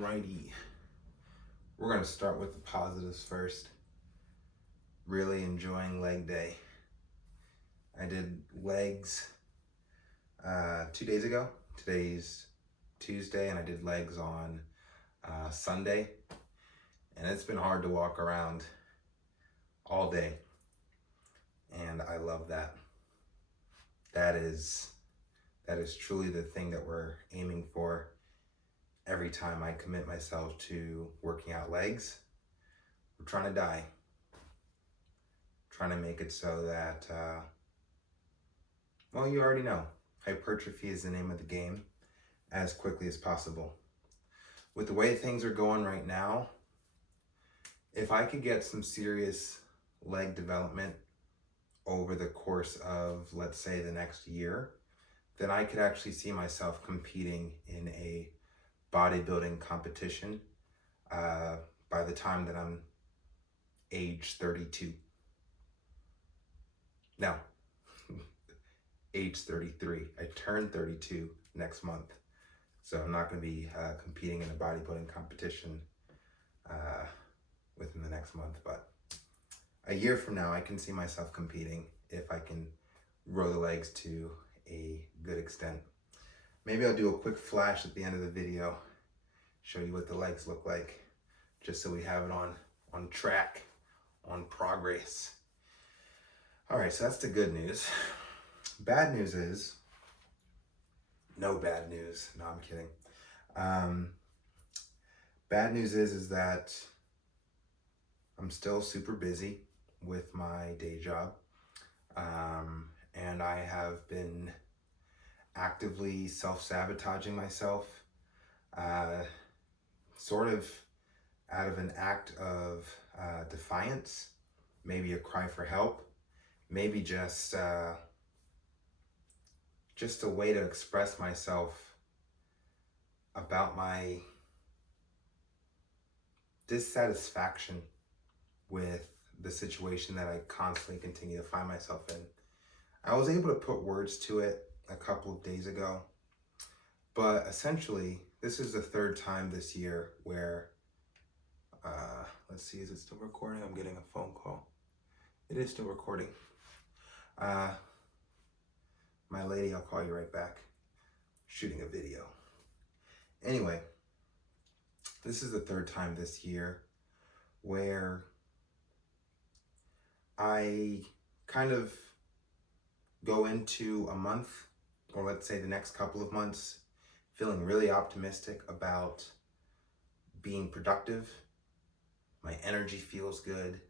Alrighty, we're going to start with the positives first. Really enjoying leg day. I did legs 2 days ago. Today's Tuesday, and I did legs on Sunday. And it's been hard to walk around all day. And I love that. That is truly the thing that we're aiming for every time I commit myself to working out legs. We're trying to die. Trying to make it so that, well, you already know. Hypertrophy is the name of the game as quickly as possible. With the way things are going right now, if I could get some serious leg development over the course of, let's say, the next year, then I could actually see myself competing in a bodybuilding competition by the time that I'm age 32. No, age 33. I turn 32 next month. So I'm not going to be competing in a bodybuilding competition within the next month. But a year from now, I can see myself competing if I can row the legs to a good extent. Maybe I'll do a quick flash at the end of the video, show you what the legs look like, just so we have it on track, on progress. All right, so that's the good news. Bad news is, no bad news. No, I'm kidding. Bad news is that I'm still super busy with my day job. And I have been actively self-sabotaging myself, sort of out of an act of defiance, maybe a cry for help, maybe just a way to express myself about my dissatisfaction with the situation that I constantly continue to find myself in. I was able to put words to it a couple of days ago, but essentially, this is the third time this year where, let's see, is it still recording? I'm getting a phone call. It is still recording. My lady, I'll call you right back. Shooting a video. Anyway, this is the third time this year where I kind of go into a month, or let's say the next couple of months, feeling really optimistic about being productive. My energy feels good.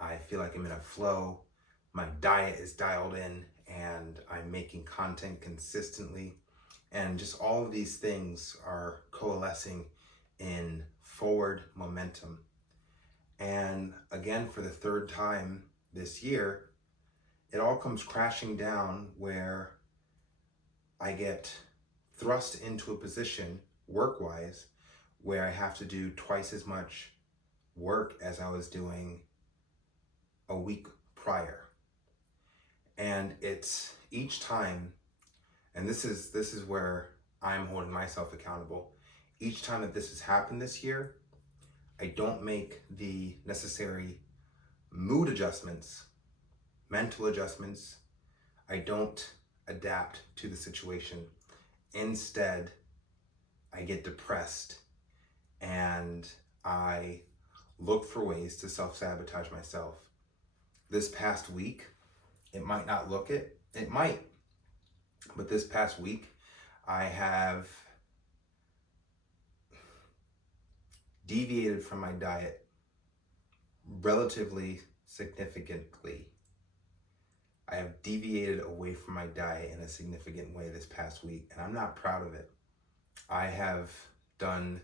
I feel like I'm in a flow. My diet is dialed in and I'm making content consistently. And just all of these things are coalescing in forward momentum. And again, for the third time this year, it all comes crashing down where I get thrust into a position work-wise where I have to do twice as much work as I was doing a week prior. And it's each time, and this is where I'm holding myself accountable. Each time that this has happened this year, I don't make the necessary mood adjustments, mental adjustments. I don't adapt to the situation. Instead, I get depressed and I look for ways to self-sabotage myself. This past week, it might not look it. It might. But this past week, I have deviated from my diet relatively significantly. I have deviated away from my diet in a significant way this past week, and I'm not proud of it. I have done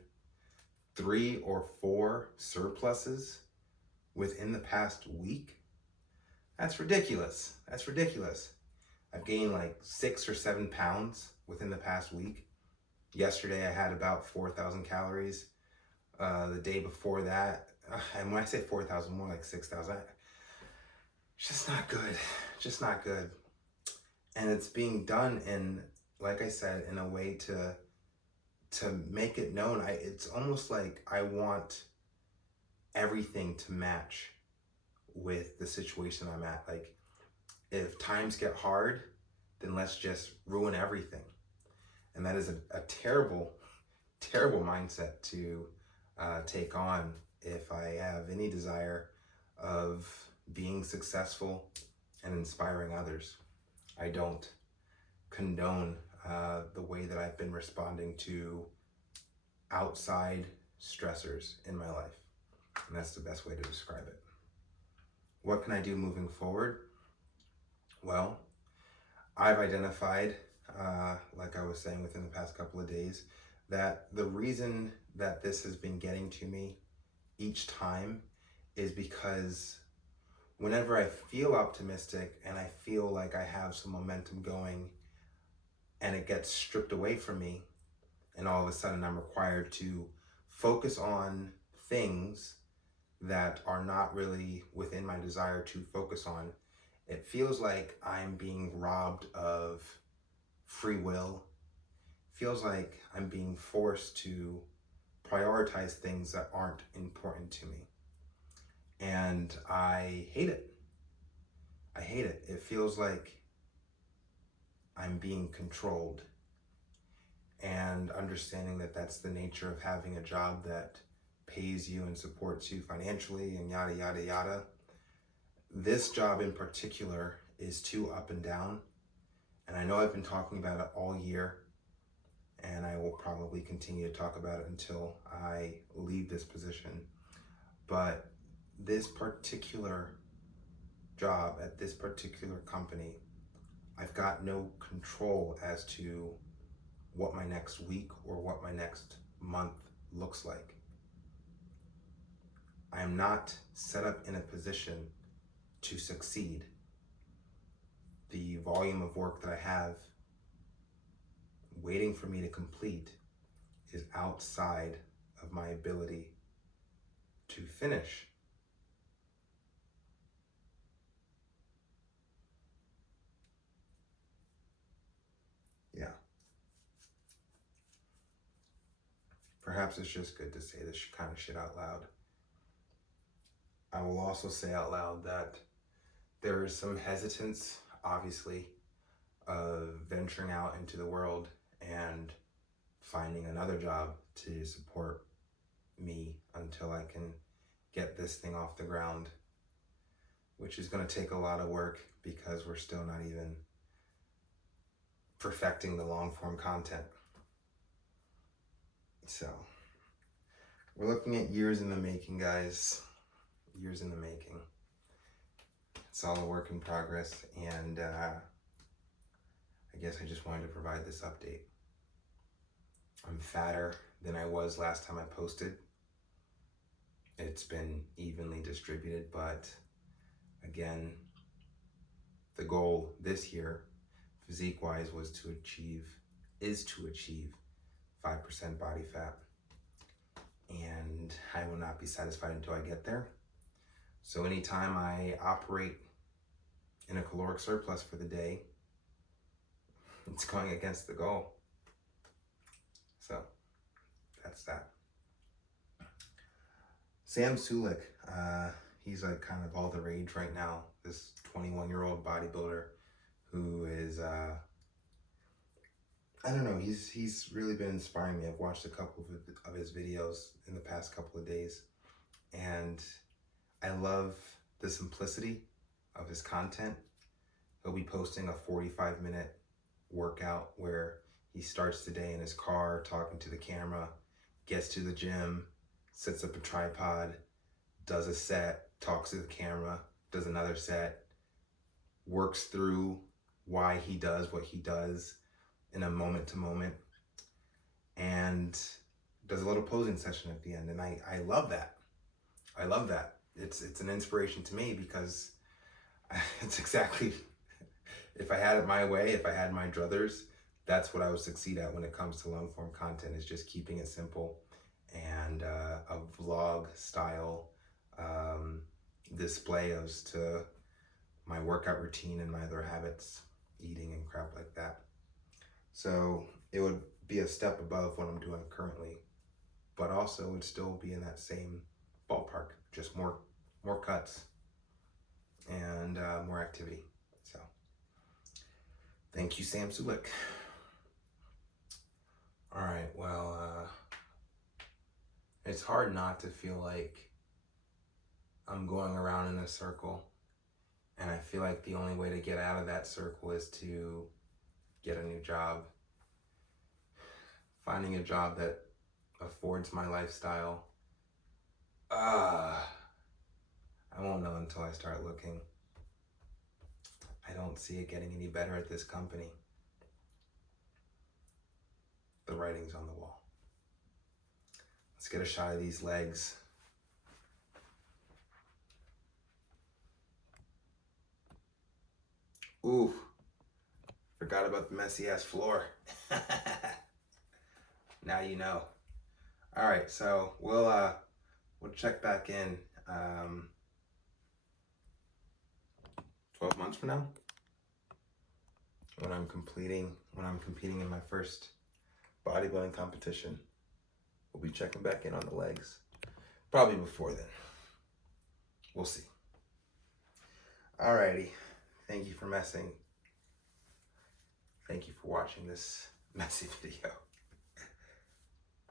3 or 4 surpluses within the past week. That's ridiculous. That's ridiculous. I've gained like 6 or 7 pounds within the past week. Yesterday I had about 4,000 calories. The day before that, and when I say 4,000, more like 6,000. It's just not good. Just not good. And it's being done in, like I said, in a way to to make it known. It's almost like I want everything to match with the situation I'm at. Like, if times get hard, then let's just ruin everything. And that is a terrible, terrible mindset to take on if I have any desire of being successful and inspiring others. I don't condone the way that I've been responding to outside stressors in my life. And that's the best way to describe it. What can I do moving forward? Well, I've identified, like I was saying within the past couple of days, that the reason that this has been getting to me each time is because whenever I feel optimistic and I feel like I have some momentum going and it gets stripped away from me, and all of a sudden I'm required to focus on things that are not really within my desire to focus on, it feels like I'm being robbed of free will. It feels like I'm being forced to prioritize things that aren't important to me. And I hate it. I hate it. It feels like I'm being controlled. And understanding that that's the nature of having a job that pays you and supports you financially and yada, yada, yada. This job in particular is too up and down. And I know I've been talking about it all year, and I will probably continue to talk about it until I leave this position. But this particular job at this particular company, I've got no control as to what my next week or what my next month looks like. I am not set up in a position to succeed. The volume of work that I have waiting for me to complete is outside of my ability to finish. Yeah. Perhaps it's just good to say this kind of shit out loud. I will also say out loud that there is some hesitance, obviously, of venturing out into the world and finding another job to support me until I can get this thing off the ground, which is going to take a lot of work because we're still not even perfecting the long form content. So we're looking at years in the making, guys. Years in the making. It's all a work in progress, and I guess I just wanted to provide this update. I'm fatter than I was last time I posted. It's been evenly distributed, but again, the goal this year, physique-wise, is to achieve 5% body fat. And I will not be satisfied until I get there. So anytime I operate in a caloric surplus for the day, it's going against the goal. So that's that. Sam Sulek, he's like kind of all the rage right now. This 21-year-old bodybuilder who is, I don't know, he's really been inspiring me. I've watched a couple of his videos in the past couple of days, and I love the simplicity of his content. He'll be posting a 45-minute workout where he starts the day in his car talking to the camera, gets to the gym, sets up a tripod, does a set, talks to the camera, does another set, works through why he does what he does in a moment to moment, and does a little posing session at the end. And I love that. I love that. It's an inspiration to me because it's exactly, if I had it my way, if I had my druthers, that's what I would succeed at when it comes to long form content, is just keeping it simple and a vlog style display as to my workout routine and my other habits, eating and crap like that. So it would be a step above what I'm doing currently, but also would still be in that same ballpark, just more cuts and more activity. So thank you, Sam Sulek. All right, well, it's hard not to feel like I'm going around in a circle, and I feel like the only way to get out of that circle is to get a new job. Finding a job that affords my lifestyle, I won't know until I start looking. I don't see it getting any better at this company. The writing's on the wall. Let's get a shot of these legs. Ooh, forgot about the messy ass floor. Now you know. All right, so we'll check back in 12 months from now when I'm competing in my first bodybuilding competition. We'll be checking back in on the legs. Probably before then. We'll see. Alrighty. Thank you for messing. Thank you for watching this messy video.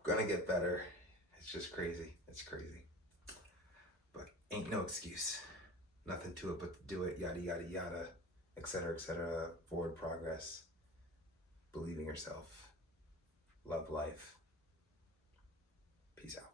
Gonna get better. It's just crazy. It's crazy. But ain't no excuse. Nothing to it but to do it. Yada, yada, yada. Etc., etc. Forward progress. Believe in yourself. Love life. Peace out.